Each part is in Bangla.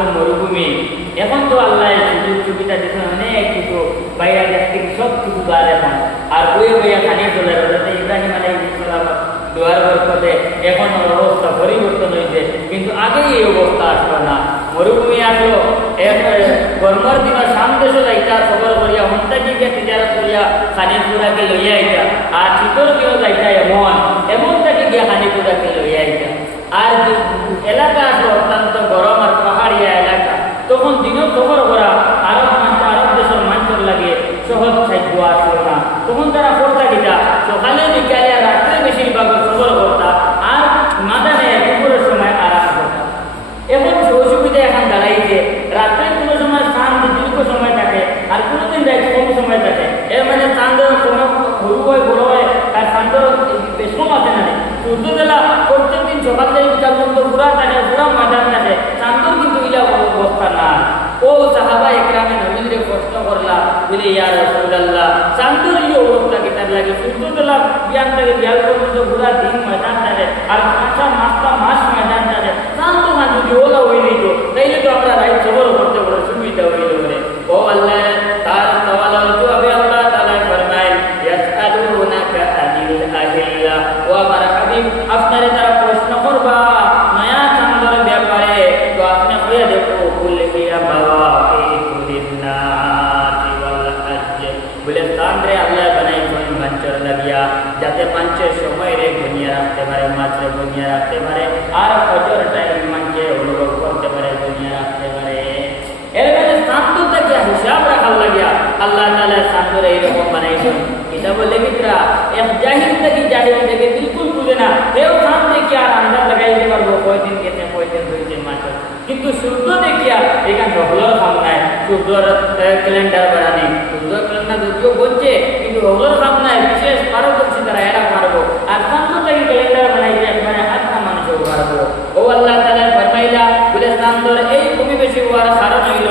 আসলো মরুভূমি। এখন তো আল্লাহ সুযোগ সুবিধা দিচ্ছেন অনেক কিছু, বাইরে দেশ থেকে সব কিছু বার এখন আর বইয়ে বইয়ে খানিয়ে চলে যাচ্ছে। ইব্রাহিম আলাইহিস সালাম দোয়ার বরকতে এখন অবস্থা পরিবর্তন হয়েছে, কিন্তু আগে এই অবস্থা আসলো না। মরুভূমি আসলো, গরমের দিন সামদেশ যাইতা খবর করিয়া হন্তাকে তিজারত করিয়া খানিপুরাকে লইয়া আইতা, আর শীতর দিনও যাইতা এমন তাকে গিয়া খানিপুরাকে লইয়া আইতা। আর এলাকা আসলো অত্যন্ত গরম আর পাহাড়িয়া এলাকা, তখন দিনও খবর করা আরব দেশের মানুষের লাগে সহজ সাহায্য আসলো না। তখন তারা করতা গিতা সকালে বিকালে রাত্রে বেশিরভাগ খবর করতা, আর মাদানে দুপুরের সময় আরাম করতা। এখন অসুবিধা এখন দাঁড়াইছে, রাত্রে কোনো সময় চাঁদ দীর্ঘ সময় থাকে আর কোনোদিন রাত কম সময় থাকে। এর মানে চাঁদের সময় সরু হয় বড় হয়, আর চাঁদের বেশম আছে না। সূর্যবেলা প্রত্যেক দিন সকাল থেকে বিকাল পর্যন্ত পুরা থাকে, পুরা ময়দান থাকে, চাঁদর কিন্তু ইলা অবস্থা না। ও সাহাবা একরামে নবীরে প্রশ্ন করলা, বলে ইয়া রাসূলুল্লাহ চাঁদর এই অবস্থা কি? তার লাগে সূর্যবেলা বিয়ান থেকে বিয়াল পর্যন্ত পুরা দিন ময়দান থাকে, আর পাঁচটা মাস ময়দান থাকে। চাঁদ তো না যদি ওলা হয়ে নিত তাইলে তো আমরা রাইট খবর করতে বড় সুবিধা হইল বলে। ও আল্লাহ তার সওয়ালের জবাবে আল্লাহ তাআলা ফরমায় ইয়াসআলুনাকা আনিল আহিল্লা, ও আমার হাবিব আপনারে তারা প্রশ্ন করবা নয়া চাঁদের ব্যাপারে, তো আপনি কইয়া দেখো বলে গিয়া বাবা এই দিনাতি ওয়াল হজ্জ, বলে চাঁদরে আল্লাহ বানাই মানুষের লাগিয়া যাতে মানুষের সময় রে গুনিয়া রাখতে পারে, মাত্রে গুনিয়া রাখতে পারে, আর ফজর টাইম মানুষে অনুভব করতে পারে, গুনিয়া রাখতে পারে। এর মানে চাঁদটাকে হিসাব রাখার লাগিয়া আল্লাহ তাআলা চাঁদরে এইরকম বানাইছেন। এটা বলে মিত্রা এক জাহিল থেকে বিলকুল বুঝে না, এও চাঁদ দেখি আর আন্দাজ লাগাইতে পারবো কয়দিন গেছে কয়দিন হয়েছে মাস, কিন্তু সূর্য দেখিয়া এখানে হলোর কাম নাই। সূর্যর ক্যালেন্ডার বানানি, সূর্য ক্যালেন্ডার যদিও বলছে কিন্তু হলোর কাম নাই, বিশেষ পারদর্শী তারা এরা পারবো। আর চাঁদ থেকে ক্যালেন্ডার বানাইতে একবারে হাতটা মানুষও পারবো। ও আল্লাহ তাআলা ফরমাইলা বলে চাঁদর এই পরিবেশে হওয়ার কারণ হইল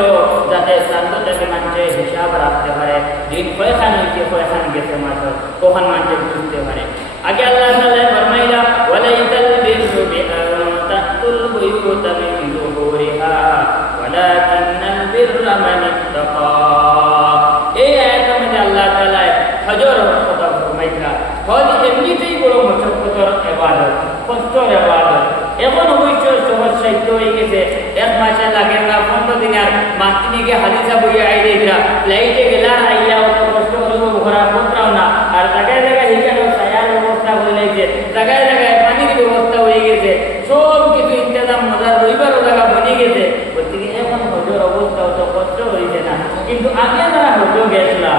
যাতে চাঁদ থেকে মানুষের হিসাব রাখতে পারে, দিন কয়খান হয়েছে কয়খান গেছে মাস, কখন মানুষের বুঝতে পারে। আগে আল্লাহ তাআলা ফরমাইলা ওয়ালাইসাল বিররু বিআন তাতুল বুয়ুতা মিন যুহুরিহা ওয়ালাকিন্নাল বিররা মান ইত্তাকা। এই আয়াতের মধ্যে আল্লাহ তাআলা হজর কথা ফরমাইলা, হজ এমনিতেই বড় মশক্কতের ইবাদত, কষ্টের ইবাদত। এখন অবশ্য সহজ সাহিত্য হয়ে গেছে, এক মাসে লাগে না 15 দিন, আর মাতৃকে হাদিসা বইয়া আইলে দিলা লাইটে গেলা আইয়া অত কষ্ট করবো ঘোরা পত্রাও না, আর জায়গায় জায়গায় হিকানো ছায়ার ব্যবস্থা করে লাইছে, জায়গায় জায়গায় পানির ব্যবস্থা হয়ে গেছে, সব কিছু ইন্তজাম মজার রবিবারও জায়গা বনে গেছে। প্রত্যেকে এখন হজর অবস্থা অত কষ্ট হয়েছে না, কিন্তু আগে যারা হজর গেছিলা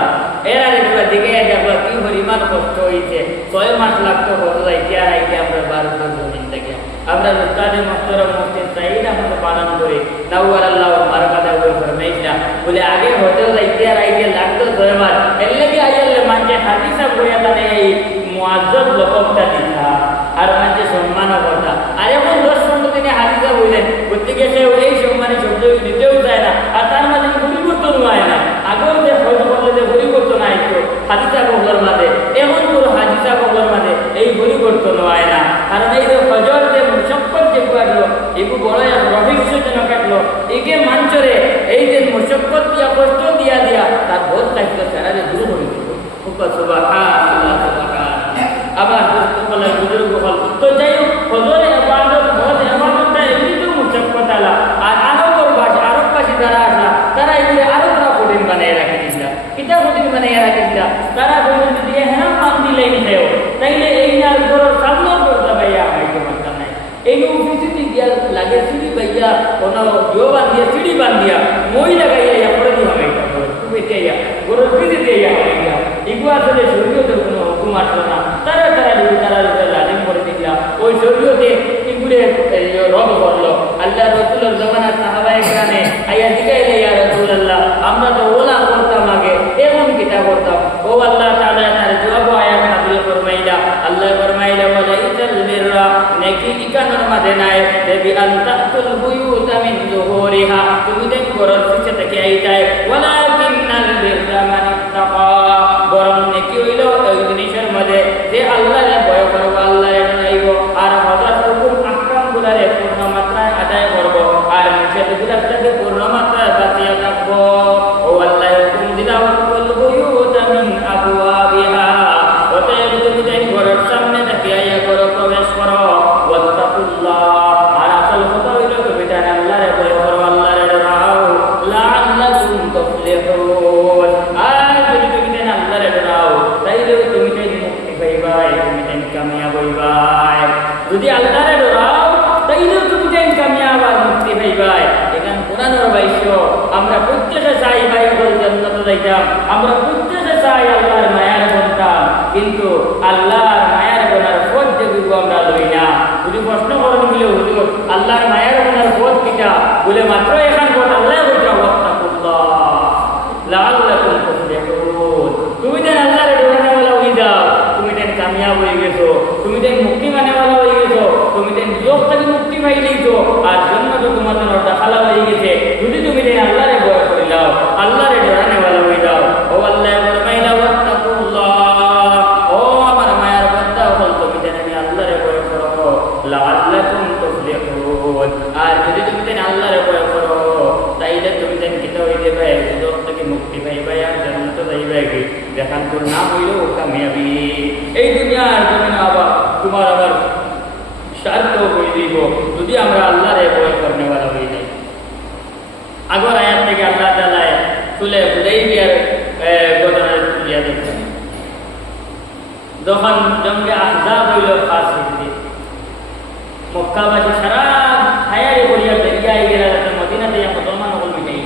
এরা দেখবা দিকে দেখবা কি পরিমাণ কষ্ট হয়েছে। 6 মাস লাগতো হজর যাইতে, আর আইতে আমরা 12 দিন থেকে আমরা উস্তাদে মুহতারাম মুফতি সাঈদ আহমদ পালন করে নাওয়ার আল্লাহ বারাকাতা ওই ফরমাইলা বলে আগে হোটেল যাইতে আর আইতে লাগতো 6 মাস, এর লাগি আইলে মানে হাদিসা বইয়া তারে এই মুআজ্জাজ লকবটা দিতা আর মানে সম্মান করতা। আর এখন 10-15 দিনে হাদিসা বইলেন প্রত্যেকে সে এই সম্মানে শব্দ দিতেও চায় না, আর তার মাঝে পরিবর্তন হয় না। আগেও যে হজ করলে যে পরিবর্তন আইতো হাদিসা কবলের মাঝে, এখন পুরো হাদিসা কবলের মাঝে এই পরিবর্তন হয় না। কারণ এই যে হজর যে মুশক্কত যে কাটলো এগু বড় রহস্যজনক কাটলো, একে মাঞ্চরে এই যে মুশক্কত দিয়া কষ্ট দিয়া দিয়া তার বোধ থাকতো তারা যে দূর হয়ে গেল। সুবহানাল্লাহ সুবহানাল্লাহ। আবার বলে বুজুর্গ হল তো যাই হোক হজরে ইবাদত হজ ইবাদতটা এমনিতেও মুশক্কত আলা, আর আরববাসী যারা আসলা তারা এগুলো আরো তারা কঠিন বানিয়ে রাখে দিলা, কিতা কঠিন বানিয়ে রাখে দিলা। তারা বলবেন যদি হ্যাঁ মান দিলে নিতেও তাইলে এই না ঘরের সামনেও করতে ভাইয়া আমাকে মানতাম নাই, এই উপস্থিতি দিয়া লাগে সিঁড়ি ভাইয়া কোনো জো বান্ধিয়া সিঁড়ি বান্ধিয়া মই লাগাইয়া পরে দিয়ে হবে বেঁচেয়া গরুর ফিরে দিয়ে হবে এগুলো আসলে শরীয়তের কোনো হুকুম আসলো না। তারা লালিম করে দিলা ওই শরীয়তে এগুলো রব করলো। আল্লাহ রসুলের জমানার সাহাবায়ে কেরামে আইয়া দিগাইলে ইয়া রাসূলুল্লাহ আমরা তো ওলা করতাম আগে, এখন কিতা করতাম। ও আল্লাহ তাআলা তার জবাব আয়াত নাযিল ফরমাইলা, আল্লাহ ফরমাইলা ওয়ালাইসাল বিররা নেকি ইকানোর মাঝে নাই দেবি আনতাতুল বুয়ুতা মিন যুহুরিহা, তুমি দেখ ঘরের পিছে থেকে আইতায়, ওয়ালাকিন্নাল বিররা মান ইত্তাকা, বরং নেকি হইল ওই জিনিসের মধ্যে যে আল্লাহরে ভয় করব, আল্লাহরে নাইব, আর হযরত হুকুম আহকাম গুলারে পূর্ণ মাত্রায় আদায় করব, আর নিষেধগুলা ইবাদতটাকে পূর্ণ মাত্রায় বাঁচিয়ে থাকবো। ও আল্লাহ হুকুম দিলা ওয়াকুল বুয়ুতা মিন আবওয়াবিহা, অতএব তুমি যেই ঘরের সামনে থেকে ইয়া করো প্রবেশ করো। ওয়াত্তাকুল্লাহ, আর আসল কথা হইল তুমি যেন আল্লাহরে ভয় করো, আল্লাহরে ডরাও। লাআল্লাকুম তুফলিহুন, আর যদি তুমি যেন আল্লাহরে ডরাও তাইলে তুমি যেন মুক্তি পাইবাই, তুমি যেন কামিয়াব হইবাই। যদি আল্লাহরে ডরাও তাইলে তুমি যেন কামিয়াব আর মুক্তি পাইবাই। এখান কোরআনের বাক্য আমরা প্রত্যেকে চাই ভাই বল জান্নাতে যাইতাম, আমরা প্রত্যেকে চাই আল্লাহর মায়ার বনতাম, কিন্তু আল্লাহর মায়ার বনার পথ যেগুলো আমরা লই না। যদি প্রশ্ন করেন বলে হুজুর আল্লাহর মায়ার বনার পথ কিটা বলে মাত্র এখান পথ আল্লাহ বলছে ওয়াত্তাকুল্লাহ লাআল্লাকুম তুফলিহুন। তুমি যেন আল্লাহর ডরানেওয়ালা হয়ে যাও, তুমি যেন কামিয়াব হয়ে গেছো, তুমি যেন মুক্তি মানেওয়ালা হয়ে গেছো, তুমি যেন যোগ থেকে মুক্তি পাই লইছো, আর জন্য তো তোমার জন্য দাখালা হয়ে গেছে। যদি তুমি যেন আল্লাহরে ভয় করে যাও, আল্লাহরে ডরানেওয়ালা হয়ে যাও। ও আল্লাহ ফরমাইলা ওয়াত্তাকুল্লাহ, ও আমার মায়ার বান্দা হল তুমি যেন আমি আল্লাহরে ভয় করো, লাআল্লাকুম তুফলিহুন। আর যদি তুমি যেন আল্লাহরে ভয় করো তাইলে তুমি যেন কিতা হয়ে যাবে, যোগ থেকে মুক্তি পাইবে আর জান্নাতে যাইবে। কি দেখান তোর নাম হইল কামিয়াবি। এই দুনিয়ার জমিনে আবার তোমার আবার স্বার্থ হয়ে দিব যদি আমরা আল্লাহরে ভয় করনেওয়ালা হয়ে যাই। আগর আয়াত থেকে আল্লাহ তাআলা সুলে হুদাইবিয়ার ঘটনা তুলিয়া দিচ্ছেন। যখন জঙ্গে আহজাব হইল পাঁচ হিজরি, মক্কাবাসী সারা হায়ারে করিয়া বেরিয়ে গেল মদিনাতে মুসলমান হল মিটাই।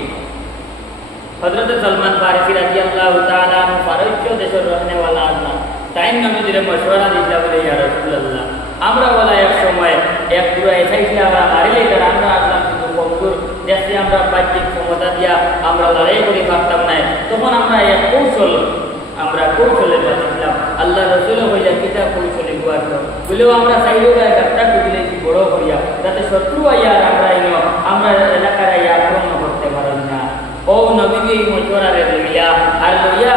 হযরত সলমান ফারসি রাদিয়াল্লাহু তাআলা আনহু ফারস্য দেশের রহনেওয়ালা আল্লাহ তাই নবীজিরে মশওয়ারা দিয়েছিল বলে ইয়া রাসূলুল্লাহ আমরা বলা এক সময় এক পুরো এসাইছে আমরা মারিলে তারা আমরা আসলাম কিন্তু কমজোর দেশে আমরা বাহ্যিক ক্ষমতা দিয়া আমরা লড়াই করে পারতাম না। তখন আমরা এক কৌশলের বাঁচিলাম। আল্লাহ রসুল হইয়া কিতাব কৌশলে গুয়ার বলেও আমরা চাইলেও ডাক্তার টুকিলেছি বড় করিয়া যাতে শত্রু আইয়া আমরা এলাকার আইয়া আক্রমণ করতে পারেন না। ও নবীজি মশওয়ারে লইয়া আর লইয়া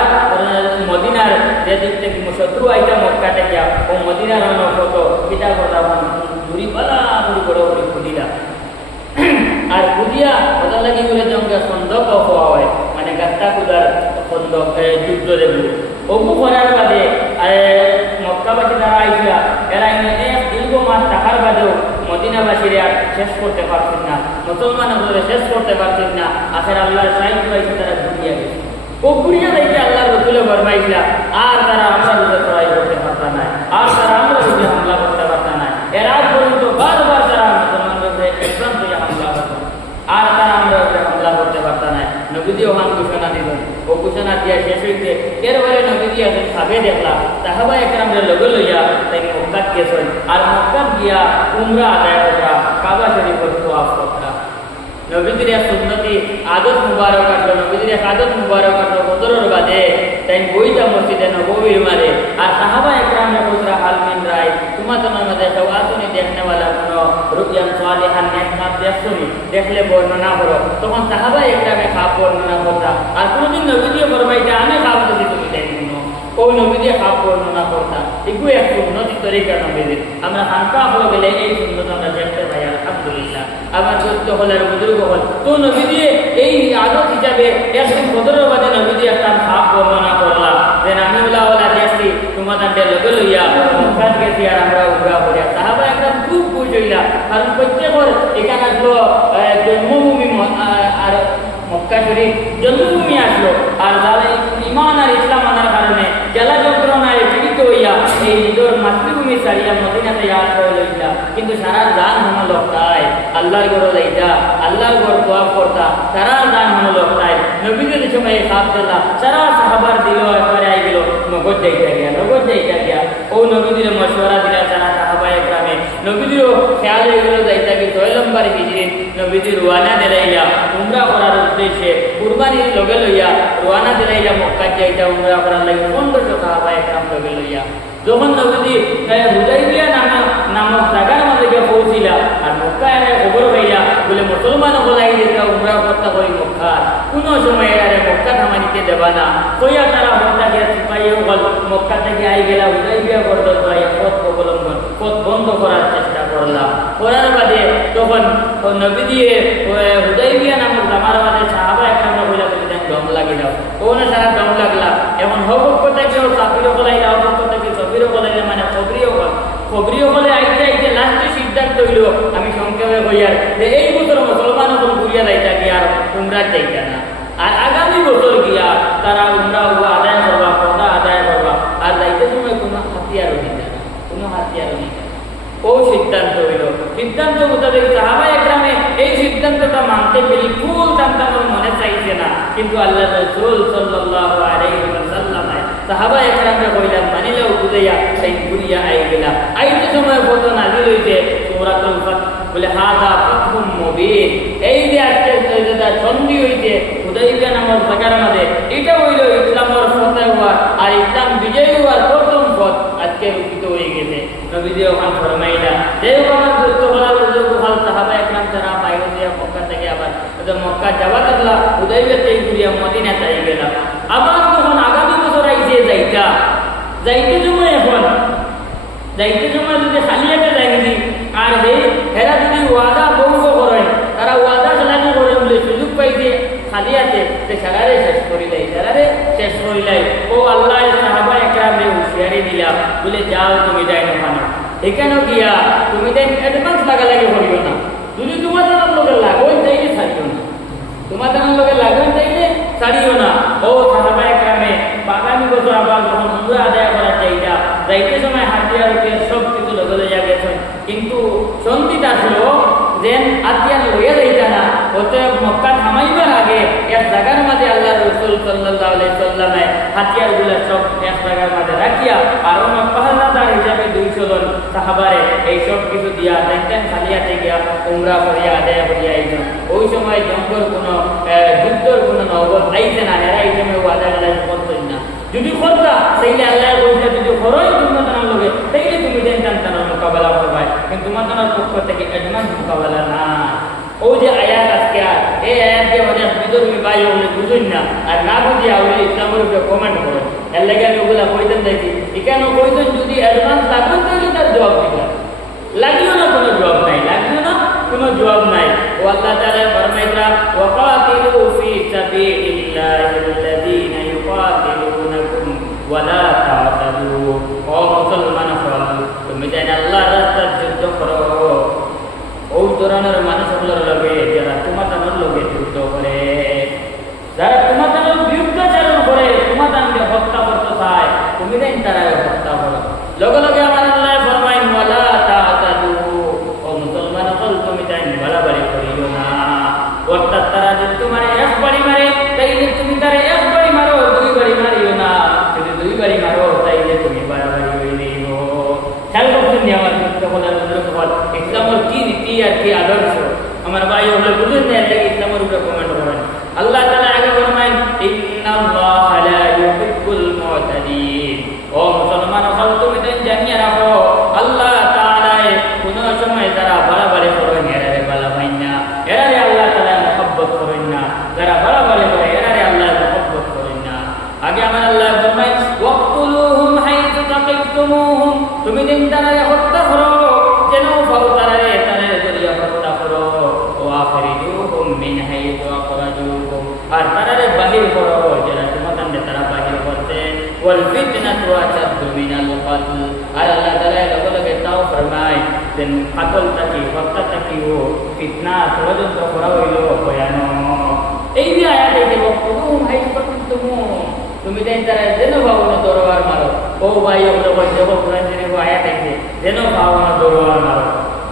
মদিনার যে দিক থেকে শত্রু আইতা মক্কা থেকে ও মদিনার কত কিতাব কথা ঘুরি পালা ঘুরি বড় করে খুলিলা আর খুদিয়া কথা লাগি বলে জঙ্গে সন্দক হওয়া হয়, মানে গাত্তা খুদার সন্দক যুদ্ধ দেব অপু করার বাদে মক্কাবাসী যারা আইসা এরা এক দীর্ঘ মাস থাকার বাদেও মদিনাবাসীরা শেষ করতে পারছেন না, মুসলমানদের শেষ করতে পারছেন না। আখের আল্লাহর সাহিত্য পাইছে তারা ঘুরিয়া গেছে। ও ঘুরিয়া যাইতে আল্লাহ রসুলে ফরমাইছিলা আর তারা আমরা রুজে চড়াই করতে পারতা না, আর তারা আমরা রুজে হামলা করতে পারতা না। এরা পর্যন্ত বারবার তারা মুসলমানদের ইসলাম থেকে হামলা করত আর তারা আমরা হামলা করতে পারতা না। নবীজি ওখান ঘোষণা দিলেন, ও ঘোষণা দিয়া শেষ হইতে এরপরে নবীজি এখন খাবে দেখলা সাহাবা একরামদের লগে লইয়া তাই মক্কাত গেছেন আর মক্কাত গিয়া উমরা আদায় করা, কাবা শরীফের তোয়াফ করা। নবীজির এক সুন্নতি আদত মুবারক আসলো, নবীজির এক আদত মুবারক আসলো বদরের বাদে তাই বইটা মসজিদে নববীর মারে আর সাহাবা একরামে বলরা হালমিন রায় তোমাদের মধ্যে কেউ আসুনি দেখনেওয়ালা কোনো রুকিয়ান সালিহান নেক কাজ দেখছনি, দেখলে বর্ণনা করো। তখন সাহাবা একরামে খাপ বর্ণনা করতা আর কোনোদিন নবীজি ফরমাইতে আমি খাপ দিছি তুমি তাই শুনো, ও নবীজি খাপ বর্ণনা করতা। এগুলো এক সুন্নতি তরিকা নবীজির। আমরা হানকা হলো গেলে এই সুন্নত আমরা দেখতে পাই আলহামদুলিল্লাহ। আবার সত্য হলে বুজুর্গ হল তো নবীজি এই আদত হিসাবে একদিন বদরের বাদে নবীজি একটা খাপ বর্ণনা করলা যে আমি ওলা দেখছি তোমাদের লগে লইয়া মক্কাত গেছি আর আমরা উগা করিয়া। সাহাবা একদম খুব খুশ হইলা, কারণ প্রত্যেকের এখানে আসলো জন্মভূমি আর মক্কা শরীফ জন্মভূমি আসলো আর যারা ইমান আর ইসলাম আনার কারণে জেলা যন্ত্রণায় পীড়িত হইয়া এই নিজের মাতৃভূমি ছাড়িয়া মদিনাতে আসা লইলা। কিন্তু সারা দান হনো লোকটাই আল্লাহর ঘর যাইতা, আল্লাহর ঘর তোয়াফ করতা, সারা দান হনো লোকটাই নবীদের সময় খাপ দিলা সারা সাহাবার দিল একবারে আই গেল নগদ যাইতা গিয়া ও নবীদের মশওয়ারা দিলা সারা সাহাবা একরামে নবীদেরও খেয়াল হয়ে গেল যাইতা কি 6 নম্বর হিজরি নবীজি রওনা দিলাইয়া উমরা করার উদ্দেশ্যে কুরবানির লগে লইয়া রওনা দিলাইয়া মক্কা যাইতা উমরা করার লাগি 1500 সাহাবা একরাম লগে লইয়া। যখন নবীজি হুদাইবিয়া নামক জায়গার মধ্যে গিয়ে পৌঁছিলা আর মক্কা এর খবর পাইলা বলে মুসলমান বলাই দিতা উমরা করতে হয় মক্কা, কোনো সময় এর মক্কা থামানিতে দেবা না কইয়া তারা মক্কা গিয়ে সিপাহী হল মক্কা থেকে আই গেলা হুদাইবিয়া পর্যন্ত পথ অবলম্বন পথ বন্ধ করার চেষ্টা করলা। করলাম। করার বাদে তখন নবী দিয়ে হুদাইবিয়া নামক জামার বাদে সাহাবা একরাম কইলা তুমি দেন দম লাগি দাও, কোন সারা দম লাগলা। এখন হপক্ষ থেকে কাফিরও বলাইলা, হপক্ষ থেকে সফিরও বলাইলা, মানে খবরিও বলে আইতে আইতে লাস্টে সিদ্ধান্ত হইল আমি সংক্ষেপে কইয়ার যে এই বছর মুসলমান হল ঘুরিয়া যাইতা গিয়া আর উমরা যাইতা না, আর আগামী বছর গিয়া তারা উমরা আদায় করবা, কথা আদায় করবা, আর যাইতে সময় কোনো হাতিয়ারও নিতা না, কোনো হাতিয়ারও নিতা না। ও সিদ্ধান্ত হইল। সিদ্ধান্ত মোতাবেক সাহাবা একরামে এই সিদ্ধান্তটা মানতে বিলকুল তার মনে চাইছে না, কিন্তু আল্লাহ রাসূল সাল্লাল্লাহু আলাইহি ওয়াসাল্লাম সাহাবা একরামকে কইলেন মানিলেও বুঝাইয়া সেই ঘুরিয়া আই গেলা। আইতে সময় কত নাজিল হইছে সূরাতুল ফাত, বলে হাযা ফাতহুম মুবিন। এই যে আজকে যেটা সন্ধি হইছে হুদাইবিয়া নামক জায়গার মধ্যে, এটা হইল ইসলামের ফতহ হওয়া আর ইসলাম বিজয় হওয়ার প্রথম পথ আজকে রূপিত হয়ে গেছে। নবীজি ওখান ফরমাইলা যে আমার যুদ্ধ করার বুজুর্গ হল সাহাবা একরাম যারা বাইরে দিয়ে মক্কা থেকে আবার মক্কা যাওয়া থাকলা হুদাইবিয়া থেকে ঘুরিয়া মদিনা চাই গেলাম। আবার যখন আগামী বছর আইছে যাইতে সময় এখন যাইতে সময় যদি খালি একটা যাইনি আর হেরা যদি ওয়াদা ভঙ্গ করেন, তারা ওয়াদা খেলানি করে বলে সুযোগ পাইছে খালি আছে সে সারারে শেষ করিলাই। ও আল্লাহ সাহাবা একরামে হুঁশিয়ারি দিলা বলে যাও তুমি যাই না খানা, এখানেও গিয়া তুমি দেন অ্যাডভান্স লাগালাগি করিও না, যদি তোমাদের লোকে লাগোই চাইলে ছাড়িও না, তোমাদের লোকে লাগোই চাইলে ছাড়িও না। ও সাহাবা একরামে আগামী বছর আবার যখন উমরা আদায় করা যাইতে সময় হাতিয়ার সব কিছু লগে লইয়া গেছেন, কিন্তু সন্ধিত আসলো যেন হাতিয়ার লইয়া যাইতা না। অতএব মক্কা থামাইবার আগে এক জায়গার মাঝে আল্লাহ রাসূল সাল্লাল্লাহু আলাইহি ওয়াসাল্লামে হাতিয়ারগুলো সব এক জায়গার মাঝে রাখিয়া আর পাহারাদার হিসাবে 200 জন সাহাবারে এই সব কিছু দিয়া দেখতেন খালিয়াতে গিয়া উমরা করিয়া আদায় করিয়া আইছেন। ওই সময় জঙ্গল কোনো যুদ্ধর কোনো নগদ আইছে না, এরা এই সময় ওয়াদা করতেন না। যদি করতা সেইলে আল্লাহ বলছে যদি করোই তোমার লোকে সেইলে তুমি জানতাম তার মোকাবেলা করবাই, কিন্তু তোমার পক্ষ থেকে অ্যাডভান্স মোকাবেলা না। ও যে আয়াত আজকে আর এই আয়াত যে অনেক বিধর্মী ভাই ওগুলো বুঝুন না, আর না বুঝিয়া ওগুলো ইসলামের উপরে কমেন্ট করেন, এর লাগে আমি ওগুলা কইতেন দেখি এখানে কইতেন যদি অ্যাডভান্স লাগবেন তাহলে তার জবাব দিবেন, লাগলো না কোনো জবাব নাই, লাগলো না কোনো জবাব নাই। ও আল্লাহ তাআলা ফরমাইতা ওয়াকাতিলু ফি সাবিলিল্লাহিল্লাযীনা ইউকাতিলুনাকুম ওয়ালা তা'তাদু। ও মুসলমান হল তুমি যেন আল্লাহর রাস্তায় যুদ্ধ করো ওই ধরনের মানুষগুলোর লগে যারা তোমাদের লগে যুদ্ধ করে, যারা তোমাদের বিরুদ্ধাচরণ করে, তোমাদেরকে হত্যা করতে চায়, তুমি দেন তারা হত্যা করো। লগে লগে আমার আল্লাহ ফরমাইন ওয়ালা তা'তাদু, ও মুসলমান হল তুমি দেন বাড়াবাড়ি করিও না। অর্থাৎ তারা যদি তোমার একবারই মারে তাইলে তুমি তারা একবারই মারো, 2 বারই মারিও না। যদি 2 বারই মারো তাইলে তুমি বাড়াবাড়ি করিও। খেয়াল করছেন নি আমার ইসলামের কি নীতি আর কি আদর্শ আমার ভাই ওগুলো বুঝুন না, এর লাগে ইসলামের উপরে কমেন্ট করেন। আল্লাহ তাআলা আগে ফরমায় ইন্নাল্লাহা লা ইউহিব্বুল মুতাদিন। ও মুসলমান হল তুমি দেন জানিয়ে রাখো আল্লাহ তাআলা কোন সময় যারা বাড়াবাড়ি করেন এরারে ভালো পাইন না, এরারে আল্লাহ তাআলা মহব্বত করেন না, যারা বাড়াবাড়ি করে এরারে আল্লাহ মহব্বত করেন না। আগে আমার আল্লাহ ফরমায় ওয়াকতুলুহুম হাইতু তাকিফতুমুহুম, তুমি দেন তারারে হত্যা করো যেন ভাও তারারে জড়িয়ে হত্যা করো। ও আখরিজুহুম মিন হাইতু আখরাজুকুম, আর তারারে বাহির করো যারা তোমাদের তারা বাহির করতে। ওয়াল ফিতনাতু আশাদ্দু মিনাল কতল, আর আল্লাহ তাআলা লগে লগে তাও ফরমায় যেন কাতলটাকে হত্যাটাকেও ফিতনা ষড়যন্ত্র করা হইল ভয়ানক। এই যে আয়াত এই যে ওয়াকতুলুহুম হাইতু তাকিফতুমুহুম, তুমি দেন তারা যেন ভাবনা দরবার মারো। ও ভাই ওগুলো বলছে কোরআন শরীফ আয়াত আছে যেন ভাবনা দরবার মারো।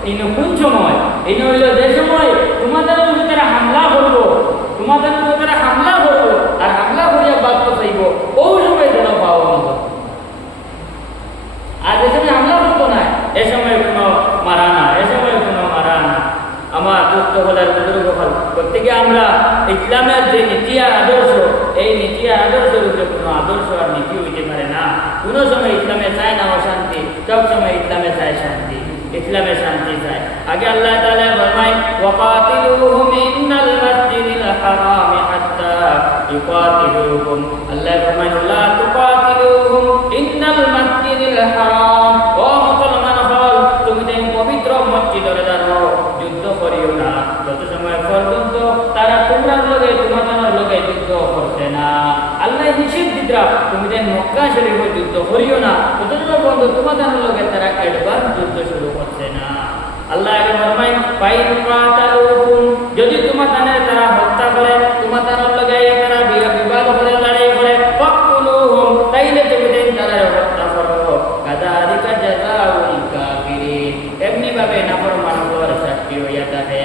এই কোন সময় এই হইল যে সময় তোমাদের উপরে তারা হামলা করবো, তোমাদের উপরে তারা হামলা করবো আর হামলা করিয়া বাধ্য চাইব, ওই সময় যেন ভাবনা। আর যে সময় হামলা করতো না এ সময় কোনো মারা না, এ সময় কোনো মারা না। আমার দুঃখ হলার বুজুর্গ হল প্রত্যেকে আমরা ইসলামের যে নীতি আর আদর্শ, এই নীতি আর আদর্শের উপরে কোনো আদর্শ আর নীতি হইতে পারে না। কোনো সময় ইসলামে চায় না অশান্তি, সব সময় ইসলামে চায় শান্তি, ইসলামে শান্তি চায়। আগে আল্লাহ তাআলা ফরমায় ওয়াকাতিলুহুম ইন্নাল মাসজিদিল হারামি হাত্তা ইউকাতিলুকুম, আল্লাহ ফরমায় লা তুকাতিলুহুম ইন্নাল মাসজিদিল হারাম। ও মুসলমান হল তুমি দেন পবিত্র মসজিদ করিও না, ততদিন পর্যন্ত তোমাদের লোকে তারা অ্যাডভান্স যুদ্ধ শুরু করছে না। আল্লাহ আগে ফরমায় ফাইন কাতালুকুম, যদি তোমাদের তারা হত্যা করে, তোমাদের লগে তারা বিবাদ করে, লড়াই করে, ফাকুলুহুম, তাইলে তুমি দেন তারা হত্যা করো। কাযালিকা জাযাউল কাফিরিন, এমনি ভাবে নাফরমানদের শাস্তি হইয়া থাকে।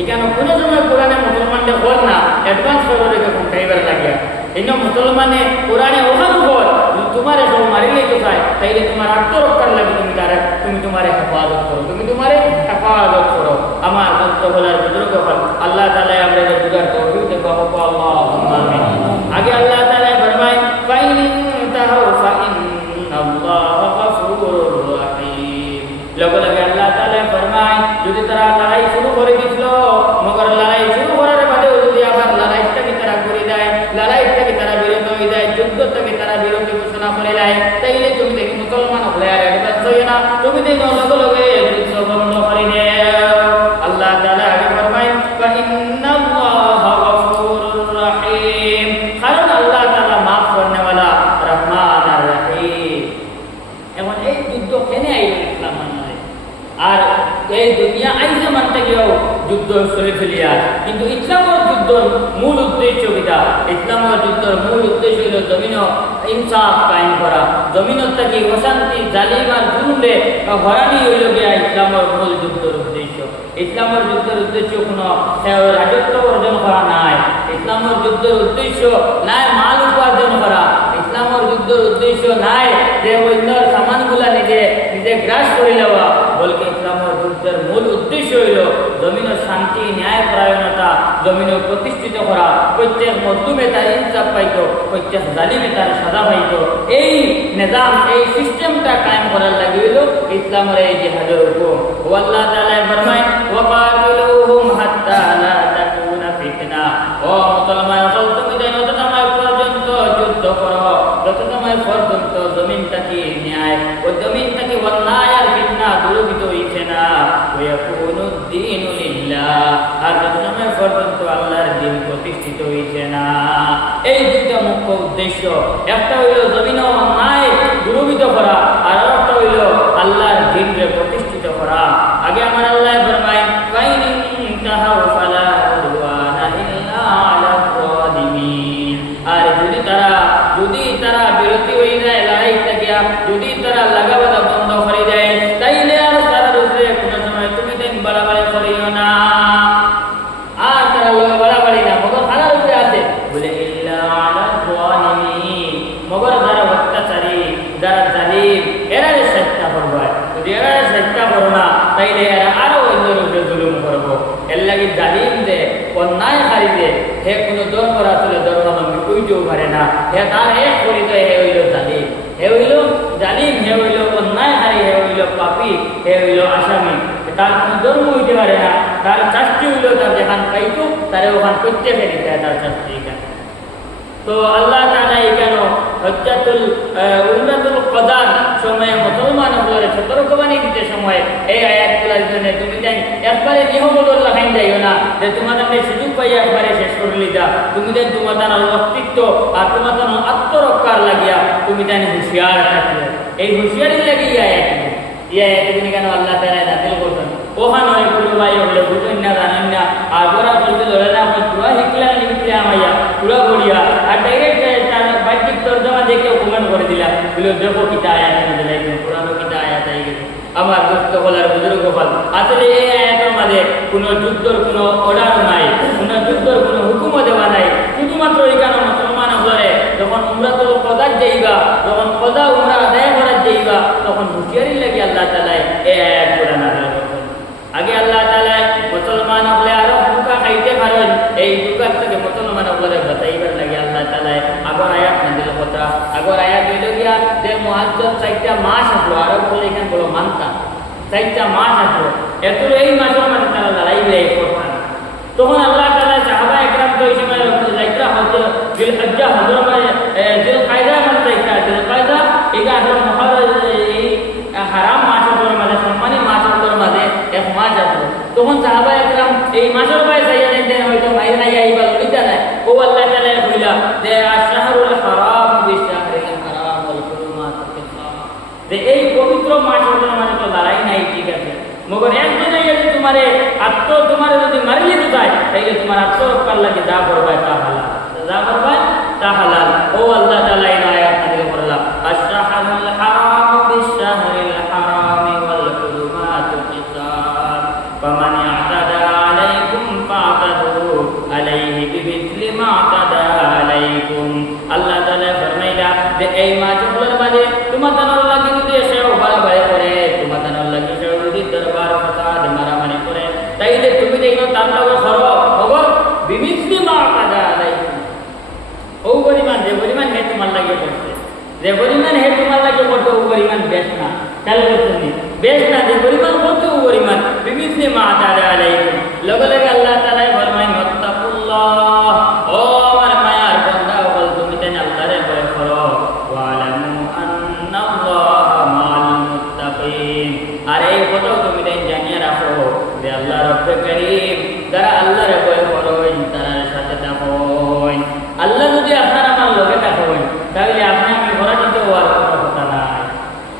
এখানে কোন সময় কোরআনে মুসলমানদের বল না অ্যাডভান্স করে রেখে কোনটাইবার লাগিয়া এই মুসলমানে কোরআনে ওখানে বল তোমার সব মারিলেই তো চায়, তাইলে তোমার আত্মরক্ষার লাগে তুমি তোমার হেফাজত করো, তুমি তোমার হেফাজত করো। আমার ভক্ত বলার বুজুর্গ হল আল্লাহ তাআলা আমাদের বুঝার তৌফিক দেব। আল্লাহুম্মা আমিন। আগে আল্লাহ তাআলা ফরমায় ফাইন তাহাউ ফাইন্নাল্লাহা গফুরুর রাহিম। লগে লগে আল্লাহ তাআলা ফরমায় যদি তারা লড়াই শুরু করে দিছিল, মগর লড়াই শুরু করার বাদে যদি আবার লড়াইটাকে তারা করে দেয়, লড়াইটাকে তারা বিরত হয়ে যায়, যুদ্ধ থেকে তারা বিরতি ঘোষণা করে দেয়, তাইলে তুমি দেখি মুসলমান হলে আর অ্যাডভান্স হইও না, তুমি দেখো লগে লগে যুদ্ধ বন্ধ করে দেও। আল্লাহ তাআলা আগে ফরমায় ফাইন্নাল্লাহা গফুরুর রাহিম, কারণ আল্লাহ তাআলা মাফ করনেওয়ালা রহমান আর রহিম। এমন এই যুদ্ধ কেন আইল ইসলাম আর এই দুনিয়া আইসে মানতে গিয়েও যুদ্ধ চলে ফেলিয়া, কিন্তু ইসলামের যুদ্ধের মূল উদ্দেশ্য কিটা? ইসলামের যুদ্ধের মূল উদ্দেশ্য হইল জমিন ইনসাফ কায়েম করা, জমিনের থেকে অশান্তি জালিম আর জুলুমে হরানি হইল গিয়া ইসলামের মূল যুদ্ধের উদ্দেশ্য। ইসলামের যুদ্ধের উদ্দেশ্য কোনো রাজত্ব অর্জন করা নাই, ইসলামের যুদ্ধের উদ্দেশ্য নাই মাল উপার্জন করা, ইসলামের যুদ্ধের উদ্দেশ্য নাই যে অন্যর সামানগুলা নিজে নিজে গ্রাস করে নেওয়া, বলকে ইসলামের যুদ্ধের মূল উদ্দেশ্য হইল জমিনের শান্তি ন্যায় পরায়ণতা জমিনে প্রতিষ্ঠিত করা, প্রত্যেক মজলুমে তার ইনসাফ পাইত, প্রত্যেক জালিমে তার সাজা পাইত। এই নিজাম এই সিস্টেমটা কায়েম করার লাগি হইল ইসলামের এই জিহাদের হুকুম। আল্লাহ তাআলা ফরমায় ওয়াকাতিলুহুম হাত্তা লা তাকুনা ফিতনা, ও মুসলমান হল তুমি যত সময় পর্যন্ত যুদ্ধ করো, যত সময় পর্যন্ত জমিনটাকে ন্যায় ও জমিনটাকে অন্যায় আর ফিতনা দূরীভূত হইছে না, ওয়াকুনু দ্দীনু লিল্লাহ, আর যত সময় পর্যন্ত আল্লাহর দ্বীন প্রতিষ্ঠিত হইছে না। এই দুইটা মুখ্য উদ্দেশ্য, একটা হইল জমিন অন্যায় দূরীভূত করা, আর একটা হইল আল্লাহর দ্বীনকে প্রতিষ্ঠিত করা। আগে আমার আল্লাহ ফরমায় ফাইন ইনতাহাউ ফালা উদওয়ানা ইল্লা আলা যালিমিন, আর যদি তারা বিরতি হয়ে যায় লড়াই থেকে, যদি তারা লাগাবাদা বন্ধ করে দেয়, তাইলে আর তারা রুজে কোনো সময় তুমি দিন বাড়াবাড়ি করিও না, আর তারা বাড়াবাড়ি না, মগর হারা রুজে আছে বলে ইল্লা আলা যালিমিন, মগর যারা অত্যাচারী যারা জালিম এরা চেষ্টা করবে, যদি এরা চেষ্টা করো না তাইলে এরা আরো অন্য রূপে জুলুম করবো। এর লাগে জালিম যে অন্যায়কারী যে হে কোনো ধর্মর আসলে ধর্মাবলম্বী কইতেও পারে না, হে তার এক পরিচয়, হে হইল জালিম, হে হইল জালিম, হে হইল অন্যায়কারী, হে হইল পাপী, হে হইল আসামি, তার কোনো ধর্ম হইতে পারে না, তার শাস্তি হইল তার যেখান পাইতো তারে ওখান করতে ফেলি তার শাস্তি এখানে। তো আল্লাহ তাআলা এখানে হজ্জাতুল উমরাতুল কদার সময়ে মুসলমান হলে সতর্কবাণী দিতে সময় এই আয়াতগুলোর জন্য তুমি জানি একবারে নিহমতুল লাগাই যাইও না যে তোমাদের সুযোগ পাইয়া একবারে শেষ করে লিদা, তুমি দেন তোমাদের অস্তিত্ব আর তোমাদের আত্মরক্ষার লাগিয়া তুমি জানি হুঁশিয়ার থাকলে, এই হুঁশিয়ারির লাগে তুমি কেন আল্লাহ তাআলা নাযিল করবেন। ওখানে অনেকগুলো ভাই হলে বুঝেন না জানেন না, আর ওরা বলতে ধরে না পুরা হিকলা নিমিত্তে আমাইয়া পুরা বড়িয়া আর ডাইরেক্ট বাহ্যিক তর্জমা দেখে কমেন্ট করে দিলাম বলে দেখো কিতা আয়াত মধ্যে লাগবে, পুরানো কিতা আয়াত আই গেছে। আমার দোস্ত বলার বুজুর্গ বল আসলে এই আয়াতের মাঝে কোনো যুদ্ধর কোনো অর্ডার নাই, কোনো যুদ্ধর কোনো হুকুমও দেওয়া নাই, শুধুমাত্র এখানে মুসলমান হলে যখন উমরাতুল কদার যাইবা, যখন কদা উমরা আদায় করার যাইবা, তখন হুঁশিয়ারি লাগে আল্লাহ তাআলা এই আয়াতগুলো নাযিল করেন। আগে আল্লাহ তাআলা মুসলমান হলে আরো ধোঁকা খাইতে পারেন, এই ধোঁকার থেকে মুসলমান হলে বাঁচাইবার লাগে আল্লাহ তাআলা আগর আয়াত নাযিল কথা। আগর আয়াত হইল গিয়া যে মুআজ্জাল 4টা মাস আসলো, আরো বলে এখানে বলো মানতা 4টা মাস আসলো, এত এই মাসের মধ্যে তারা লড়াই বিলাই করতেন। তখন আল্লাহ তাআলা সাহাবা একরাম তো এই সময় যাইরা হযরত জিলহজ্জা হযরত জিলকায়দা মানে জিলকায়দা এটা আসলে মুহাররম এই হারাম মাসের মাঝে সম্মানী মাসের মাঝে এক মাস আসলো। তখন সাহাবা একরাম এই মাসের বাইরে যাইয়া দেন হয়তো বাইরে নাই আইবা লইতা নাই, ও আল্লাহ তাআলা কইলা যে আশহারুল হারাম বিশাহরিল হারাম ওয়াল হুরুমা ওগর একজনে যদি তোমারে তোমারে যদি মারি দিতে চায় তাইলে তোমার আত্মরক্ষার লাগে যা করবে তা হালাল, যা করবে তা হালাল। ও আল্লাহ তাআলা এই আয়াত নাযিল করলা, আশরাহুল হারাম বিশাহরিল হারাম ওয়াল হুরুমাতু কিসাস ফামান ইয়াতাদা আলাইকুম ফাতাদু আলাইহি বিমিথলি মা আতাদা আলাইকুম। আল্লাহ তাআলা ফরমাইলা যে এই মাসগুলোর মাঝে তোমাদের লাগি যদি সেও বাড়াবাড়ি করে, তোমাদের লাগি সেও যদি দরবার ফাসাদ মারামারি করে, তাইলে তুমি দেখো তার লগে করো খবর বিমিথলি মা আতাদা আলাইকুম। ও পরিমাণ যে পরিমাণ হে তোমার লাগে করছে, যে পরিমাণ হে তোমার লাগে করতে ও পরিমাণ বেশ না, খেয়াল করছেন বেশ না, যে পরিমাণ করতে ও পরিমাণ বিমিথলি মা আতাদা আলাইকুম। লগে লগে আল্লাহ তাআলা ফরমায় ওয়াত্তাকুল্লাহ, ও আমার মায়ার বান্দা বল তুমি তাই আল্লাহরে ভয় করো, ওয়ালামু আন্নাল্লাহা মাআল মুত্তাকিন। আর এই কথা তুমি তাই জানিয়ে রাখো যে আল্লাহ রব্বুল কারীম যারা আল্লাহরে ভয় করেন তার সাথে থাকেন। আল্লাহ যদি আপনার আমার লগে থাকেন তাহলে আপনি আমি পরাজিত হওয়ার কোনো কথা নাই,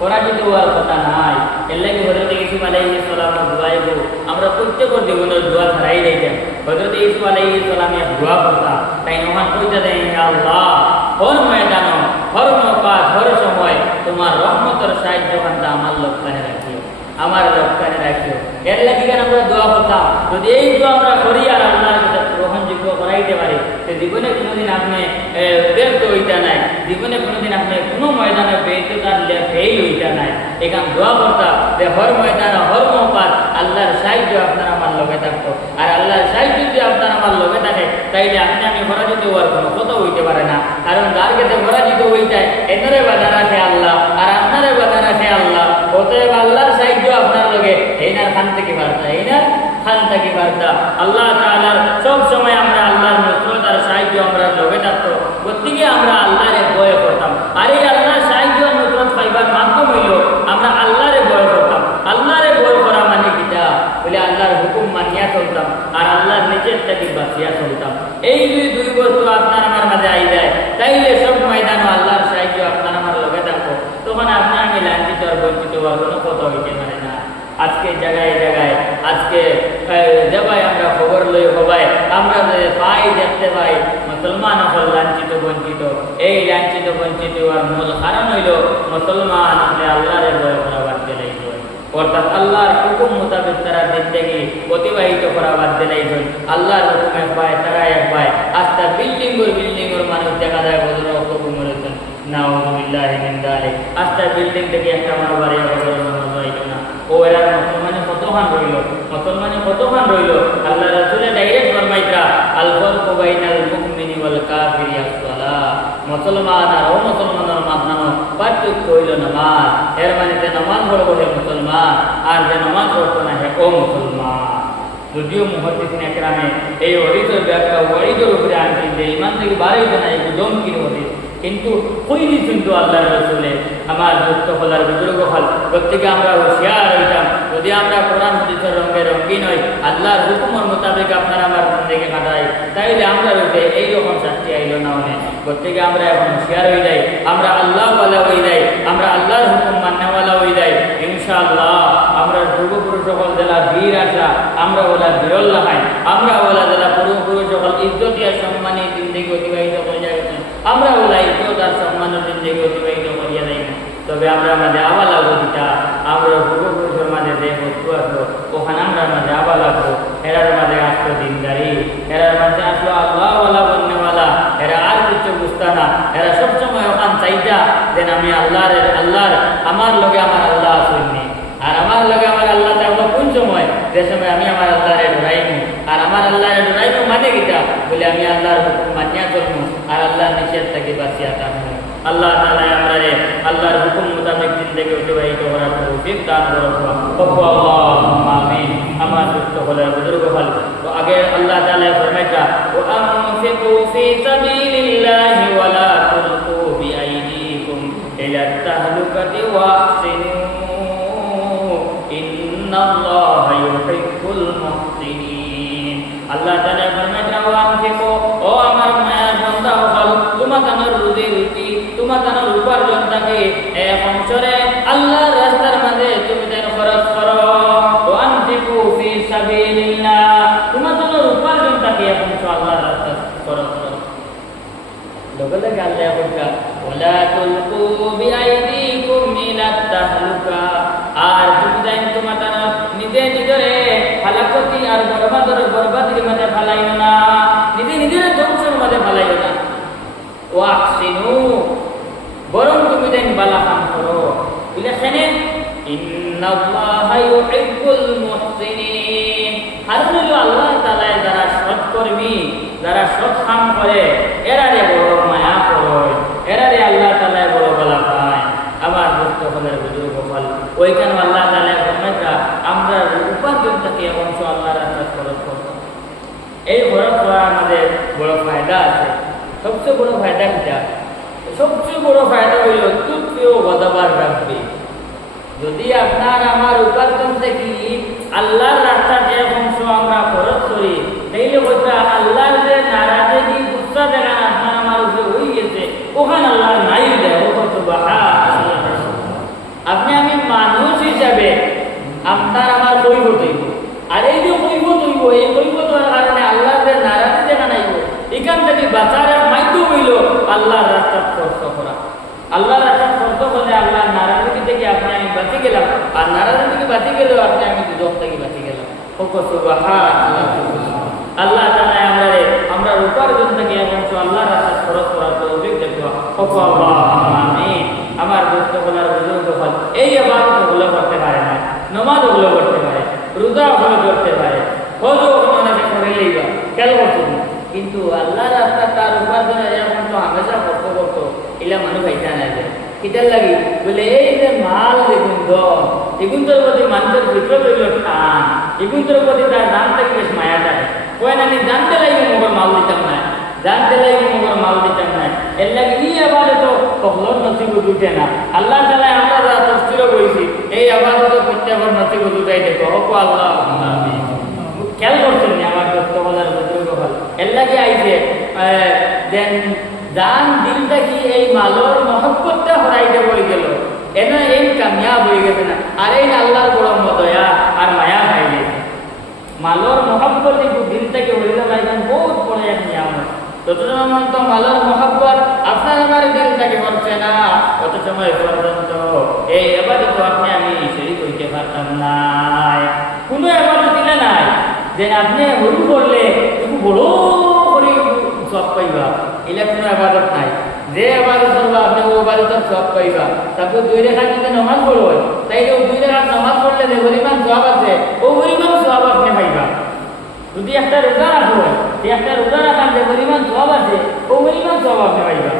পরাজিত হওয়ার কথা নাই। এর লাগে হযরত ইউসুফ আলাইহিস সালাম দুআইব আমরা প্রত্যেকের জীবনের দোয়া ছাড়াই যাইতাম। হযরত ইউসুফ আলাইহিস সালামের দোয়া করতা তাই নমান কইতা দেন, আল্লাহ হর ময়দান হর মৌকাত হর সময় তোমার রহমতের সাহায্য কান্তা আমার লক্ষ্যে রাখিও, আমার লক্ষ্যে রাখিও। এর লাগে কেন আমরা দোয়া করতাম, যদি এই দোয়া আমরা করি আর আল্লাহর কাছে গ্রহণযোগ্য করাইতে পারি তো জীবনে কোনোদিন আপনি ব্যর্থ হইতা নাই, জীবনে কোনোদিন আপনি কোনো ময়দানে ব্যর্থতার ফেল হইতা নাই। এখান দোয়া করতাম যে হর ময়দানে হর মৌকাত আল্লাহর সাহায্য আপনার আমার লগে থাকতো। আর আল্লাহর সাহায্য যদি আপনার আমার লগে থাকে তাইলে আপনি আমি পরাজিত হওয়ার কোনো কথা হইতে পারে না। কারণ যার কাছে পরাজিত হয়ে যায় এনারে বাধা রাখে আল্লাহ আর আপনারে বাধা রাখে আল্লাহ। অতএব আল্লাহর সাহায্য আপনার লগে এইনার খান থেকে বার্তা, এইনার খান থেকে বার্তা। আল্লাহ তাআলার সব সময় আমরা আল্লাহর নসরতার সাহায্য আমরা লগে থাকতো, প্রত্যেকে আমরা আল্লাহরে ভয় করতাম। আর এই আল্লাহর সাহায্য নসরত পাইবার মাধ্যম হইল আমরা আল্লাহরে ভয় করতাম। আল্লাহরে ভয় করা মানে কিটা বলে আল্লাহর হুকুম মানিয়া চলতাম আর আল্লাহর নিচের থেকে বাঁচিয়া চলতাম। এই যদি দুই বস্তু আপনার আমার মাঝে আই যায় তাইলে সব ময়দান আল্লাহর সাহায্য আপনার আমার লগে থাকবো, তখন আপনি আমি লাঞ্ছিত আর বঞ্চিত হওয়ার কোনো কথা হইতে পারে না। আজকে জায়গায় জায়গায় আজকে দেবাই আমরা খবর লই হবাই আমরা পাই দেখতে পাই মুসলমান হল লাঞ্ছিত বঞ্চিত। এই লাঞ্ছিত বঞ্চিত হওয়ার মূল কারণ হইল মুসলমান আপনি আল্লাহরে ভয় করা বাদ দিলেই হয়, অর্থাৎ আল্লাহর হুকুম মোতাবেক তারা জিন্দেগি অতিবাহিত করা বাদ দিলেই হয়। আল্লাহর হুকুম এক পায় তারা এক পায়। আজকে বিল্ডিংয়ের মানুষ দেখা যায় বদর হুকুম রয়েছেন নাউযুবিল্লাহি মিন যালিক। আজকে বিল্ডিং থেকে একটা আমার বাড়ি বদর হইতো না। ও এরা মুসলমানে কতখান রইল, মুসলমানে কতখান রইল। আল্লাহ রাসূলে ডাইরেক্ট ফরমাইতা আল ফারকু বাইনাল মুমিনি ওয়াল কাফিরি আস-সালাহ। মুসলমান আর অমুসলমানের মাঝখানে পার্থক্য হইল নামাজ। এর মানে যে নামাজ পড়বো হে মুসলমান আর যে নামাজ পড়তো না হে অমুসলমান। যদিও মুহাদ্দিসিন একরামে এই হদিসের ব্যাখ্যা ওয়াইদের উপরে আনছেন যে ইমান থেকে বাড়াইতো না একটু দমকির হদিস, কিন্তু কইনি কিন্তু আল্লাহর রাসূলে আমার দুঃখ হলার বুজুর্গ হল প্রত্যেকে আমরা হুঁশিয়ার হইতাম। যদি আমরা কোরআন হাদিসের রঙে রঙিন হই আল্লাহর হুকুমের মোতাবেক আপনার আমার জিন্দেগি কাটাই তাইলে আমরা রয়েছে এইরকম শাস্তি আইল না হলে প্রত্যেকে আমরা এখন হুঁশিয়ার হয়ে যাই, আমরা আল্লাহওয়ালা হয়ে যাই, আমরা আল্লাহর হুকুম মান্যওয়ালা হয়ে যাই। ইনশাআল্লাহ আমরা পূর্বপুরুষ সকল জেলা বীর আসা আমরা ওলা বিরল লাগাই, আমরা ওলা জেলা পূর্বপুরুষ সকল ইজ্জতিয়া সম্মানী জিন্দেগি অতিবাহিত করে যাই, আমরা ওলা ইজ্জত আর সম্মানের জিন্দেগি অতিবাহিত করিয়া যাই না। তবে আমরা মাঝে আবার লাগবো যেটা আমরা পূর্বপুরুষের মাঝে যে বস্তু আসলো ওখানে আমরা মাঝে আবার লাগবো। এরার মাঝে আসলো দিনদারি, এরার মাঝে আসলো আল্লাহওয়ালা বন্যওয়ালা, এরা আর কিছু বুঝতা না। এরা সবসময় ওখান চাইতা যেন আমি আল্লাহর আমার লগে আমার আল্লাহ আসেননি আর আমার লগে আমার আল্লাহ থাকবো কোন সময় যে সময় আমি আমার আল্লাহরে ডরাইনি। আর আমার আল্লাহরে ডরাইনো মানে কিটা বলে আমি আল্লাহর হুকুম মানিয়া করবো আর আল্লাহর নিষেধ থেকে বাঁচিয়া থাকবো। আল্লাহ তাআলা আমারে আল্লাহর হুকুম মোতাবেক জিন্দেগি অতিবাহিত করার তৌফিক দান করুন। আল্লাহুম্মা আমিন। আমার দুঃখ হলে বুজুর্গ হল তো আগে আল্লাহ তাআলা ফরমাইতা ওয়া আনফিকু ফি সাবিলিল্লাহি ওয়া লা তুলকু বিআইদিকুম ইলা তাহলুকাতি ওয়া আহসিনু ইন্নাল্লাহা ইউহিব্বুল মুহসিনিন। আল্লাহ তাআলা ফরমাইতা ওয়া আনফিকু, ও আমার মায়ার বান্দা হল তোমাদের রুজি রুটি তোমাদের উপার্জন থাকে এক অংশরে আল্লাহর রাস্তার মাঝে তুমি যেন খরচ করো। ওয়ান আল্লাহর রাস্তা খরচ করো। লগে লগে আল্লাহ বলকা ওয়ালা তুলকু বিআইদিকুম ইলা তাহলুকা, আর তুমি জানি তোমার তারা নিজে নিজরে হালাকতি আর বরবাদির মধ্যে ফেলাইও না, নিজে নিজের ধ্বংসের মধ্যে ফেলাইও না। ওয়াহসিনু, বরং তুমি জানি বালা কাম করো। এখানে ইন্নাল্লাহা ইউহিব্বুল মুহসিনিন, কারণ হলো আল্লাহ তাআলা যারা সৎকর্মী, যারা সৎ কাম করে এরারে বড় মায়া করে, এরারে আল্লাহ তাআলা বড় বলা পায়। আবার মুস্তফাদের বুজুর্গ বল ওইখানে আল্লাহ তাআলা ফরমাইতা আমরা উপার্জনটাকে অংশ আল্লাহর রাস্তায় খরচ করব। এই খরচ করার আমাদের বড় ফায়দা আছে। সবচেয়ে বড় ফায়দা কিটা? সবচেয়ে বড় ফায়দা হইল তুৎপেও গদাবার রাখবে। যদি আপনার আমার উপার্জন থেকে আল্লাহর রাস্তা যে অংশ আমরা খরচ করি, তাইলে হয়তো আল্লাহর যে নারাজগি গুসা দেখান আপনার আমার উপরে হয়ে গেছে, ওখানে আল্লাহ নাই দেয়। আপনি আমি মানুষ হিসাবে আপনার আমার কৈবত হইব, আর এই যে কৈবত হইব, এই কৈবত হওয়ার কারণে আল্লাহর যে নারাজি দেখা নাইব, এখান থেকে বাঁচার মাধ্যম হইল আল্লাহর রাস্তা খরচ করা। আল্লাহর রাস্তা খরচ করলে আল্লাহ নারাজি থেকে আপনি আমি বাঁচে গেলাম, আর নারাজি থেকে বাঁচে গেলেও আপনি আমি দুজক থেকে বাঁচে গেলাম। আল্লাহ তাআলা আমরা উপার্জন থেকে অংশ আল্লাহর রাস্তায় খরচ করার তৌফিক দেখো। আমিন। আমার দোস্ত বলার বুজুর্গ হল এই ইবাদতগুলো করতে পারে না, নামাজগুলো করতে পারে, রোজাগুলো করতে পারে, হজও অনেকে করে লইবা, খেয়াল করতো না, কিন্তু আল্লাহর রাস্তা তার উপার্জনে এখন তো হামেশা করতো এলা মানুষ ভাইটা না যায়। কিটার লাগি বলে এই যে মাল দেখুন এগুন্তর প্রতি মানুষের ভিতরে রইল টান, এগুন্তর প্রতি তার দাম থেকে বেশ মায়া থাকে। কয় না জানতে লাগবে মগর মাল দিতাম না, জানতে লাগবে মগর মাল দিতাম না, এর লাগে ই আবাদত কখনোর নসিব উঠে না। আল্লাহ তাআলা আমরা যা তফসির করেছি এই আবাদত প্রত্যেকের নসিব উঠাই দেখো। ওকো আল্লাহ খেয়াল করছেন না আমার দোস্ত বলার বুজুর্গ হল এর লাগে আইছে দেন জান দিলটা কি এই মালর মহব্বতটা হরাইতে বই গেল, এনে এই কামিয়াব হয়ে গেছে না, আর এই আল্লাহর বড় দয়া আর মায়া হয়ে গেছে। মালর মহব্বত একটু দিল থেকে হইলে ভাইজান বহুত বড় এক নিয়ামত। যত সময় তো মালর মহব্বত আপনার আমার দিল থেকে হচ্ছে না, তত সময় পর্যন্ত এই এবাদত আপনি আমি শরীক হইতে পারতাম না। কোনো এবাদত দিলে নাই যে আপনি হরু করলে একটু বড় করে সব পাইবা, এটা কোনো আবাদত নাই। যে আবাদত করবা আপনি ও আবাদতের সব পাইবা। তারপর 2 রেখাত যদি নামাজ পড়ো তাইলে ও 2 রেখাত নামাজ পড়লে যে পরিমাণ সওয়াব আছে ও পরিমাণ সওয়াব আপনি পাইবা। যদি একটা রোজা রাখো, যে একটা রোজা রাখার যে পরিমাণ সওয়াব আছে ও পরিমাণ সওয়াব আপনি পাইবা।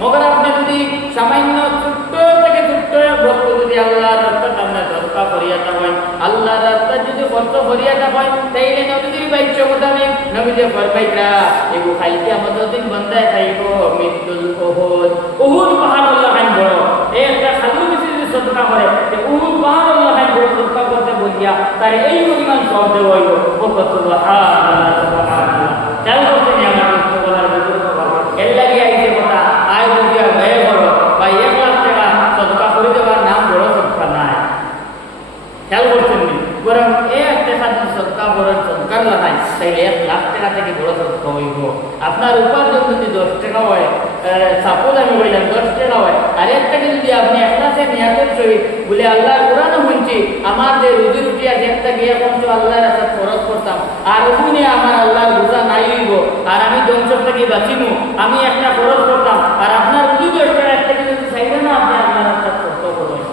মগর আপনি যদি সামান্য ছোট্ট থেকে ছোট্ট বস্তু যদি আল্লাহর রাস্তায় আমরা সদকা করিয়াতা হয়, আল্লাহর রাস্তায় যদি কষ্ট করিয়াতা হয়, তাইলে নবীজির বাক্য মোতাবেক নবীজি ফরমাইতা এগো খাইতে আমাদের দিন বন্দায় খাইব মৃত্যুল উহুদ পাহাড় আল্লাহ খান বড়। এই একটা সাধু বেশি যদি সদকা করে উহুদ পাহাড় আল্লাহ খান বড় সদকা করতে বলিয়া তার এই পরিমাণ সব দেওয়া হইব। খেয়াল করছেন আমার দোস্ত বলার বুজুর্গ এর লাগে আইছে কথা আয় বুঝিয়া ভয়ে করো বা 1 লাখ টাকা সদকা করে দেওয়ার নাম বড় সদকা নাই। খেয়াল করছেন নি, বরং একটা সাথে সদকা বড় সদকার লাগাই তাইলে 1 লাখ টাকা থেকে বড় সদকা হইব। আপনার উপার্জন যদি 10 টাকা হয়, সাপোজ আমি বললাম 10 টাকা হয়, আর এর থেকে যদি আপনি একলাসে নিয়াতের সহিত বলে আল্লাহ কোরআন শুনছি আমার যে রুজি রুটি আছে একটা গিয়ে পঞ্চ আল্লাহর রাস্তা খরচ করতাম, আর ওখানে আমার আল্লাহর বোঝা নাই হইব, আর আমি ধ্বংসর থেকে বাঁচিমু, আমি একটা খরচ করতাম, আর আপনার রুজি 10 টাকা একটা যদি চাইবে না আপনি আল্লাহর রাস্তা খরচ করবেন,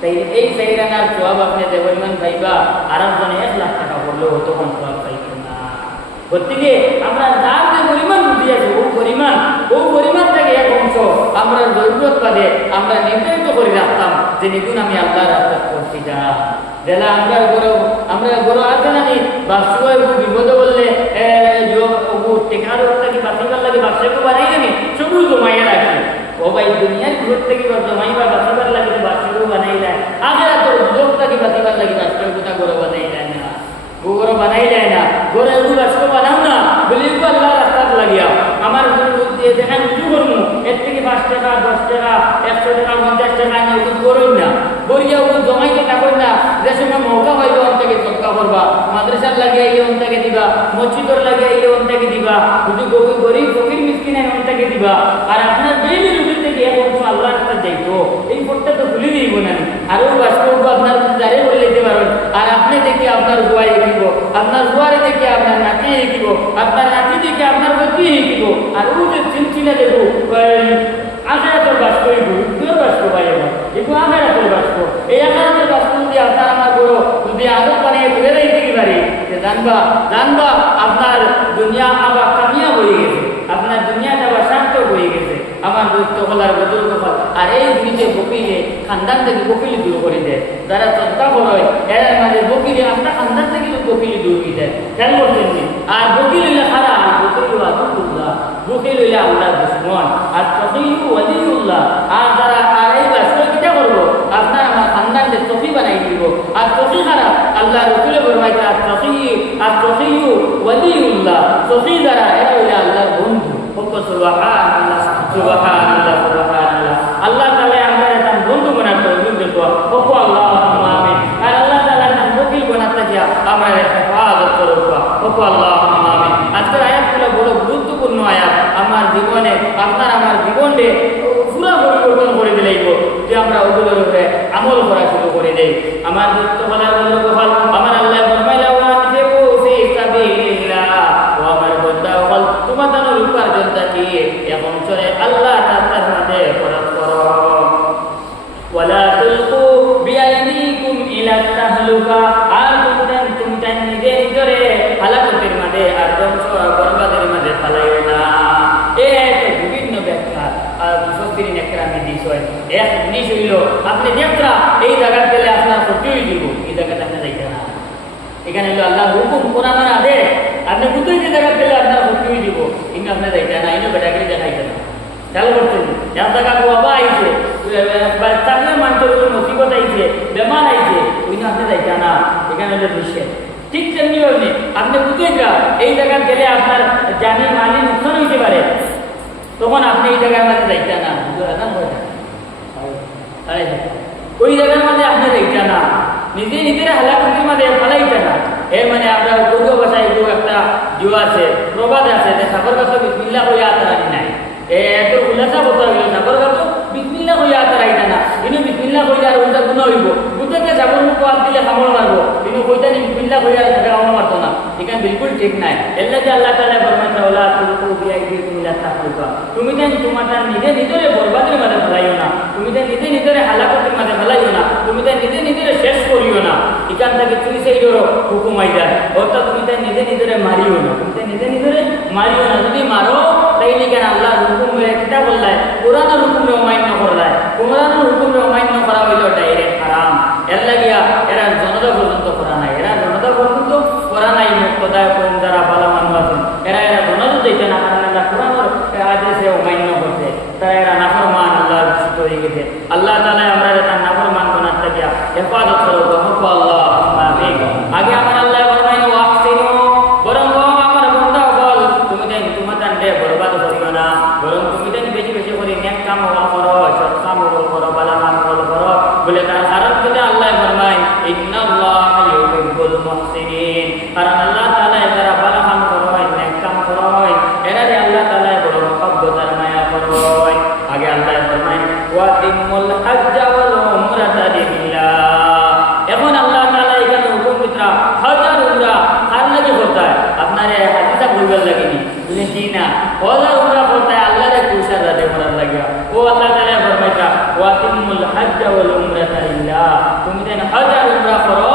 তাই এই চাইরানার সওয়াব আপনি যে পরিমাণ পাইবা আর একজনে 1 লাখ টাকা বললেও তখন সওয়াব পাইবেন না। গতিকে আমরা যার যে পরিমাণ রুজি আছে ও পরিমাণ থেকে এক অংশ আমরা জরুরত বাদে আমরা নির্ধারিত করে রাখতাম যে নিগুণ আমি আল্লাহর রাস্তা করছি যা যেটা আমরা গরু আছে না নি বাস্তবে বিপদ বললে টেকার কি বাঁচিবার লাগে বাচ্চাকে বানাই জানি সবু জমাইয়া রাখি ও ভাই দুনিয়ার ঘুর থেকে জমাইবা বাঁচিবার লাগে বাচ্চাকেও বানাই যায়, আগে এত উদ্যোগ থাকি বাঁচিবার লাগে বাচ্চাকে কোথা গরু বানাই যায় না, গরু বানাই যায় না, গরু এগুলো বাচ্চা বানাও না বলি আল্লাহ রাস্তাত লাগিয়া আমার যেখানে উঁচু করবো এর থেকে 5 টাকা 10 টাকা 100 টাকা 50 টাকা না ওগুলো করই না, গড়িয়া ওগুলো জমাইতে থাকুন না, যে সময় মৌকা হইবে ওর থেকে সদকা করবা মাদ্রাসার লাগিয়ে আইলে অন্তাকে দিবা, মসজিদর লাগিয়ে আইলে অন্তাকে দিবা, যদি গরিব ফকির মিসকিন আইন অন্তাকে দিবা। আর আপনার ডেইলি রুটিন থেকে এখন আল্লাহর কাছে যাইতো, এই ফোনটা তো ভুলে দিব না। আরও বাস্তব আপনার যারে বলে যেতে পারেন। আর আপনি দেখে আপনার বুয়াই শিখিব, আপনার বুয়ারে দেখে আপনার নাতি শিখিব, আপনার নাতি দেখে আপনার বতি শিখিব। আর ও যে চিনচিনা দেব আখেরাতের বাস্প, দুধের বাস্প পাই এবার এগুলো আখেরাতের বাস্প। এই আখেরাতের বাস্প যদি আপনার আমার বড় যদি আদত বানিয়ে তুলে দিতে পারি, জানবা জানবা আপনার দুনিয়া আবার কামিয়া হয়ে গেছে, আপনার দুনিয়াটা আবার শান্ত হয়ে গেছে। আমার দোস্ত হলার বুজুর্গ হল। আর এই দুইতে বকিলে খানদান থেকে বকিলি দূর করে দেয়, যারা সত্তা হয় এর মানে বকিলে আপনার খানদান থেকে বকিলি দূর করে দেয়, খেয়াল করছেন। আর বকিল হইলে খারাপ, বকিল আদুল্লাহ, বকিল হইলে আল্লাহ দুশ্মন, আর তকিউ ওয়ালিউল্লাহ। আর যারা আর এই বাস্তব কিটা করবো, আপনার আমার খানদানকে তকি বানাই দিব। আর তকি খারাপ, আল্লাহ রসুলে ফরমাইছে আর তকিউ ওয়ালিউল্লাহ, তকি যারা এরা হইলে আল্লাহর বন্ধু। সুবহানাল্লাহ সুবহানাল্লাহ সুবহানাল্লাহ। আল্লাহ তাআলা আমরা তার বন্ধু বানাতে দেব। ওকো আল্লাহুম্মা আমিন। আর আল্লাহ তাআলা তার বকিল বানাতে দিয়া আমরা হেফাজত করব। ওকো আল্লাহুম্মা আমিন। আজকের আয়াতগুলো বড় গুরুত্বপূর্ণ আয়াত। আমার জীবনে আপনার আমার জীবনে পুরা পরিবর্তন করে দিলেইব যে আমরা ওগুলোর উপরে আমল করা শুরু করে দেই। আমার দোস্ত বলার বন্ধু হল আমার আল্লাহ ফরমাইলা ওয়া আনফিকু ফি সাবিলিল্লাহ, ও আমার বান্দা হল তোমাদের উপার্জনটা কি এখন চলে আল্লাহ তাআলার মধ্যে খরচ করো। ওয়ালা তুলকু বিআইদিকুম ইলা তাহলুকা, আর তুমি নিজে নিজরে হালাকতের মধ্যে আর ধ্বংস বরবাদের মধ্যে ফেলাইও না। এই বিভিন্ন ব্যাখ্যা আর মুফাসসিরিন একরামে দিছ হয়। এক জিনিস হইল আপনি দেখরা এই জায়গা গেলে আপনার ক্ষতি হয়ে যাব, এই জায়গাতে আপনি যাইতে না। এখানে হলো আল্লাহ হুকুম, কোরআনের আদেশ। আপনি কোথায় যে জায়গা গেলে আপনার ক্ষতি হয়ে যাব, কিন্তু আপনি যাইতে না, ইনো বেটাকে দেখাইতে না। খেয়াল করছেন, এক জায়গা বাবা আইছে, চাকরি মানুষের মুসিবত আইছে, বেমার আইছে, ওই না আপনি যাইতে না। এখানে হলো নিষেধ। ঠিক তেমনি ভাবে আপনি কোথায় যা এই জায়গা গেলে আপনার জানি মালি নুকসান হইতে পারে, তখন আপনি এই জায়গার মধ্যে যাইতে না। ওই জায়গার মধ্যে আপনি যাইতে না, নিজে নিজের হালাকুটির মধ্যে ফেলাইতে না। এর মানে আমরা পূর্ব ভাষায় একটা জুয়া আছে, প্রবাদ আছে যে সাগর গাছ বিসমিল্লাহ হইয়া আতারানি নাই। এত উল্লাসা বলতে হইল সাগর গাছ বিসমিল্লাহ হইয়া আতারাইতে না, কিন্তু বিসমিল্লাহ হইলে আর ওইটা গুণ হইব। বুঝতে যাবর মুখ আল দিলে কামড় মারবো, কিন্তু ওইটা বিসমিল্লাহ হইয়া সেটা কামড় মারতো না। এখানে বিলকুল ঠিক নাই। এল্লা যে আল্লাহ তাআলা ফরমাইছে ওয়ালা তুলকু বিআইদিকুম ইলা তাহলুকা, তুমি দেন তোমার নিজে নিজের বরবাদের মধ্যে ফেলাইও না, তুমি দেন নিজে নিজের হালাকতের মধ্যে ফেলাইও না, তুমি দেন নিজে নিজের শেষ করিও না। এখান থেকে তুই সেই হুকুম আই যায়, অর্থাৎ তুমি তাই নিজে নিজের মারিও না, তুমি তাই নিজে নিজের মারিও না। যদি মারো তাইলে কেন আল্লাহ হুকুম একটা বললাই, কোরআনের হুকুমে অমান্য করলাই। কোরআনের হুকুমে অমান্য করা হইল ডাইরেক্ট হারাম। এর লাগিয়া এরা জনতা পর্যন্ত করা নাই, এরা জনতা পর্যন্ত করা নাই। মুক্তদায় কম যারা ভালো মানুষ আছেন এরা জনতা যেতে না, কারণ আল্লাহ কোরআনের আদেশে অমান্য করছে, তারা এরা নাফরমান আল্লাহর দূষিত হয়ে গেছে। আল্লাহ তাআলা আমরা তার নাফরমান বানাতে থাকিয়া হেফাজত করব। হক আল্লাহ আগে আমার আল্লাহ ফরমাইল ওয়াহসিনু, বরং আমার বান্দা বল তুমি দেন তোমাদের দে বরবাদ করিও না, বরং তুমি দেন বেশি বেশি করে নেক কাম করো, সৎ কাম করো, ভালো কাম করো বলে তার কারণ যদি আল্লাহ ফরমায় ইন্নাল্লাহা ইউহিব্বুল মুহসিনিন, কারণ আল্লাহ তাআলা যারা ভালো কাম করে নেক কাম করে এরা আল্লাহ তাআলা বড় মহব্বত আর মায়া করে। আগে আল্লাহ ফরমায় ওয়া তিমুল হজ্জ ওয়াল উমরাতা লিল্লাহ। এখন আল্লাহ তাআলা এখানে হুকুম দিতা হজ আর উমরা কার লাগে করতে হয়, আপনার হাদিসা বলবার লাগেনি বুঝেছি না। হজ আর উমরা করতে হয় আল্লাহর খুশি রাতে করার লাগে। ও আল্লাহ তাআলা ফরমাইতা ওয়া তিমুল হজ্জ ওয়াল উমরাতা লিল্লাহ, তুমি দেন হজ আর উমরা করো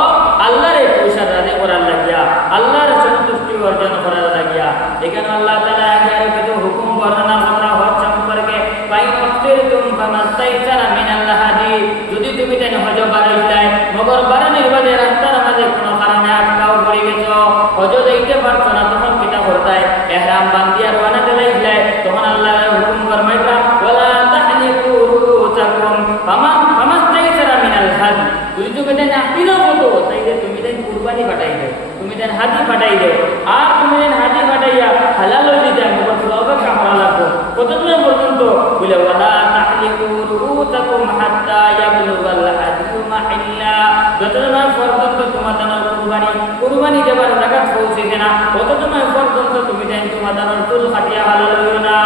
আল্লাহর খুশি রাতে করার লাগিয়া, আল্লাহর সন্তুষ্টি অর্জন করার লাগিয়া। এখানে আল্লাহ তাআলা আগে কিছু হুকুম বর্ণনা করা হজ সম্পর্কে, ফাইন ওয়াক্তিরতুম ফামাস্তাইসারা মিনাল হাদি, যদি তুমি দেন হজ বারাইলাই মগর বারানির বাদে রাস্তার মাঝে কোনো কারণে আটকাও পড়ে গেছো, হজ যাইতে পারছো না, তখন কিতা করতাই ইহরাম বান্ধিয়া রওনা দিলাইলাই। তখন আল্লাহ হুকুম ফরমাইতা ওয়ালা তাহনিকু রুউসাকুম ফামাস্তাইসারা মিনাল হাদি, যদি তুমি দেন আকিরা বলো তাইলে তুমি দেন কুরবানি পাঠাই দাও, তুমি দেন হাদি পাঠাই দাও। আর তুমি দেন হাদি পাঠাইয়া হালাল হয়ে দিতে মগর সওয়াবে কামরা লাগবো কতদিন পর্যন্ত বলে ওয়ালা তাহনিকু রুউসাকুম হাত্তা ইয়াবলুগাল হাদিয়ু মাহিল্লা, যতদিন কত সময় পর্যন্ত তুমি দেন তোমাদের চুল কাটিয়া হালাল হইও না।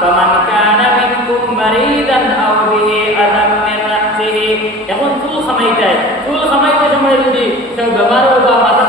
ফামান কানা মিনকুম মারিদান আও বিহি আযাম মিন রাসিহি, এখন চুল খামাইতে সময় যদি কেউ বেমার হয় বা মাথার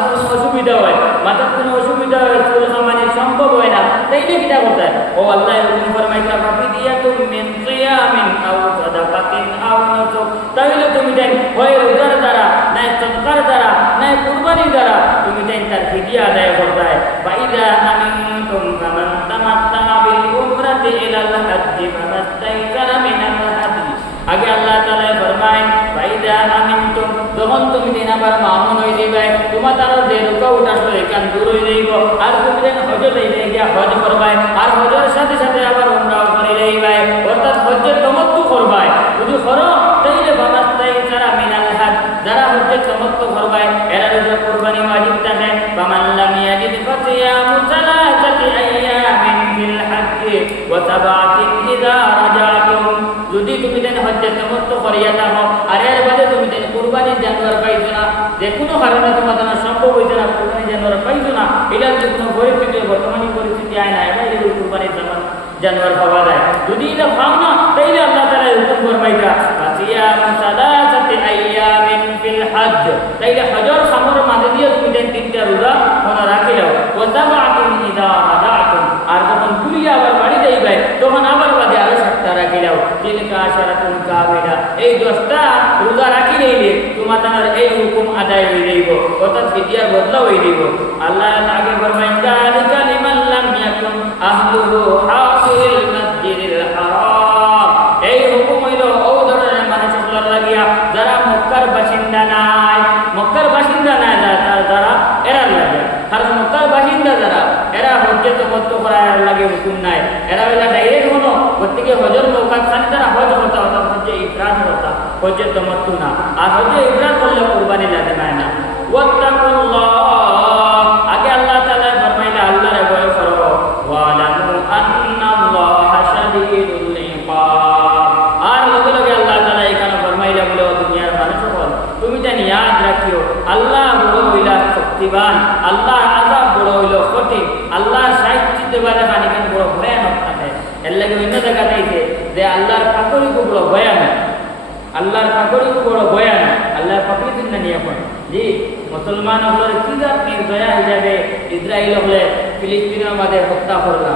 কোনো অসুবিধা হয়, চুল খামানি সম্ভব হয় না, তাইলে কিটা করতে হয়? ও আল্লাহ হুকুম ফরমাইতা ফাফিদিয়াতুম মিন সিয়ামিন আও সাদাকাতিন আও নুসুক, তাহলে তুমি দেন হয় রোজার দ্বারা, নাই সদকার দ্বারা, নাই কুরবানির দ্বারা তুমি দেন তার ফিদিয়া আদায় করতে হয়। ফাইদা আমিনতুম ফামান তামাত্তা বিল উমরাতি ইলাল হাজ্জি ফামাস্তাইসারা মিনাল হাদি। আগে আল্লাহ তাআলা ফরমায় ফাইদা আমিনতুম, যখন তুমি দেন আবার মামুন হয়ে যাবে, তোমার তার যে রোকা উঠাসলো এখান দূর হয়ে যাইব, আর তুমি দেন হজ লইলে গিয়া হজ করবাই, আর হজের সাথে সাথে আবার উমরাও করে যাইবাই, অর্থাৎ হজ্জের তামাত্তু করবাই। যদি করো তাইলে ফামাস্তাইসারা মিনাল হাদ, যারা হজ্জের তামাত্তু করবাই এরা রোজা কুরবানি ওয়াজিব থাকে। ফামান লাম ইয়াজিদ ফাসিয়ামু সালাসাতি আইয়ামিন ফিল হাজ্জি ওয়া সাবআতিন ইযা রাজাতুম, যদি তুমি দেন হজ্জের তামাত্তু করিয়া থাকো আর এর বাদে তুমি দেন কুরবানির জানোয়ার পাইছো না, যে কোনো কারণে তোমার দ্বারা সম্ভব হইছে না, কুরবানির জানোয়ার পাইছো না, এটা যদি কোনো পরিস্থিতি বর্তমানে পরিস্থিতি আয় না, এটা যদি কুরবানির জানোয়ার পাওয়া যায়, যদি এটা পাও না তাইলে আল্লাহ তাআলা হুকুম ফরমাইতা ফাসিয়ামু সালাসাতি আইয়ামিন ফিল হজ্জ, তাইলে হজর সমর মাঝে দিয়ে তুমি দেন তিনটা রোজা মনে রাখি দাও। ওয়া সাবআতুন ইযা রাজাতুম, আর যখন ঘুরিয়ে আবার বাড়ি যাইবে তখন আবার বাদে আরো 7টা রাখি দাও। তিলকা আশারাতুন কামিলা, এই 10টা রোজা রাখি লইলে তোমার তার এই হুকুম আদায় হয়ে যাইব, অর্থাৎ ফিদিয়ার বদলা হয়ে যাইব। আল্লাহ আগে ফরমায় যালিকা লিমান লাম ইয়াকুন আহলুহু হাফিল মাসজিদিল হারাম, এই হুকুম হইল ও ধরনের মানুষগুলোর লাগিয়া যারা মক্কার বাসিন্দা নাই, যারা এরা লাগে, কারণ মক্কার বাসিন্দা যারা এরা হজ্জে তামাত্তু করার লাগে হুকুম নাই, এরা বেলা ডাইরেক্ট হলো প্রত্যেকে হজর মৌকাত খান তারা হজ হতা হতা হজ্জে ইফরাদ হতা, হজ্জে তামাত্তু না। আর হজ্জে ইফরাদ করলে কুরবানি লাগে না। ওয়াত্তাকুল্লাহ, আগে আল্লাহ তাআলা ফরমাইলা আল্লাহর ভয় করো, ওয়ালামু আন্নাল্লাহা শাদীদুল ইকাব, আর লগে লগে আল্লাহ তাআলা এখানে ফরমাইলা বলে দুনিয়ার মানুষ হল তুমি জানি ইয়াদ রাখিও আল্লাহ বড় হইলা শক্তিবান, আল্লাহ আযাব বড় হইল কঠিন, আল্লাহর সাহিত্য দেবারে খানিকান বড় ভয়ানক থাকে। এর লাগে অন্য জায়গা দিয়েছে যে আল্লাহর পাকড়ি খুব বড় ভয়ানক, আল্লাহর পাকড়ি খুব বড় ভয়ানক, আল্লাহর পাকড়ি দিন না নিয়ে পড়ে জি মুসলমান হলের কি জাত নির্দয়া হিসাবে ইসরায়েল হলে ফিলিস্তিনের মাঝে হত্যা করলা,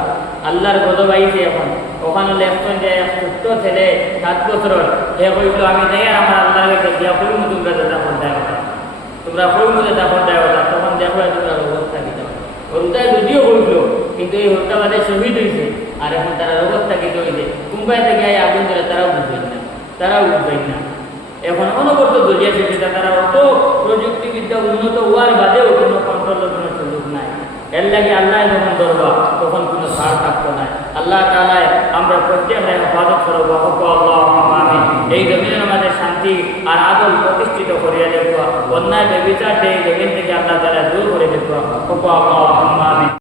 আল্লাহর গজব আইছে। এখন ওখানে লেখছেন যে ছোট্ট ছেলে 7 বছরের, সে কইল আমি যাই আর আমার আল্লাহর কাছে গিয়া কইম তোমরা দাফন দেয় কথা, তোমরা কইম দাফন দেয় কথা, তখন দেখো তোমরা অবস্থা দিতে পারো। হত্যা যদিও কইল কিন্তু এই হত্যাবাদে শহীদ হয়েছে, আর এখন তারা অবস্থা কি হয়েছে মুম্বাই থেকে আগুন ধরে তারাও বুঝবেন না, এখন অনবরত দলিয়া সেটা তারা অত প্রযুক্তিবিদ্যা উন্নত হওয়ার বাদেও কোনো কন্ট্রোলের কোনো সুযোগ নাই। এর লাগে আল্লাহ যখন ধরবা তখন কোনো ছাড় থাকতো না। আল্লাহ তাআলা আমরা প্রত্যেকের হেফাজত করবো, আমিন। এই জমিনের মাঝে শান্তি আর আদল প্রতিষ্ঠিত করিয়া দেখবো, অন্যায় ব্যভিচার এই জমিন থেকে আল্লাহ তাআলা দূর করে দেখবো, আমিন।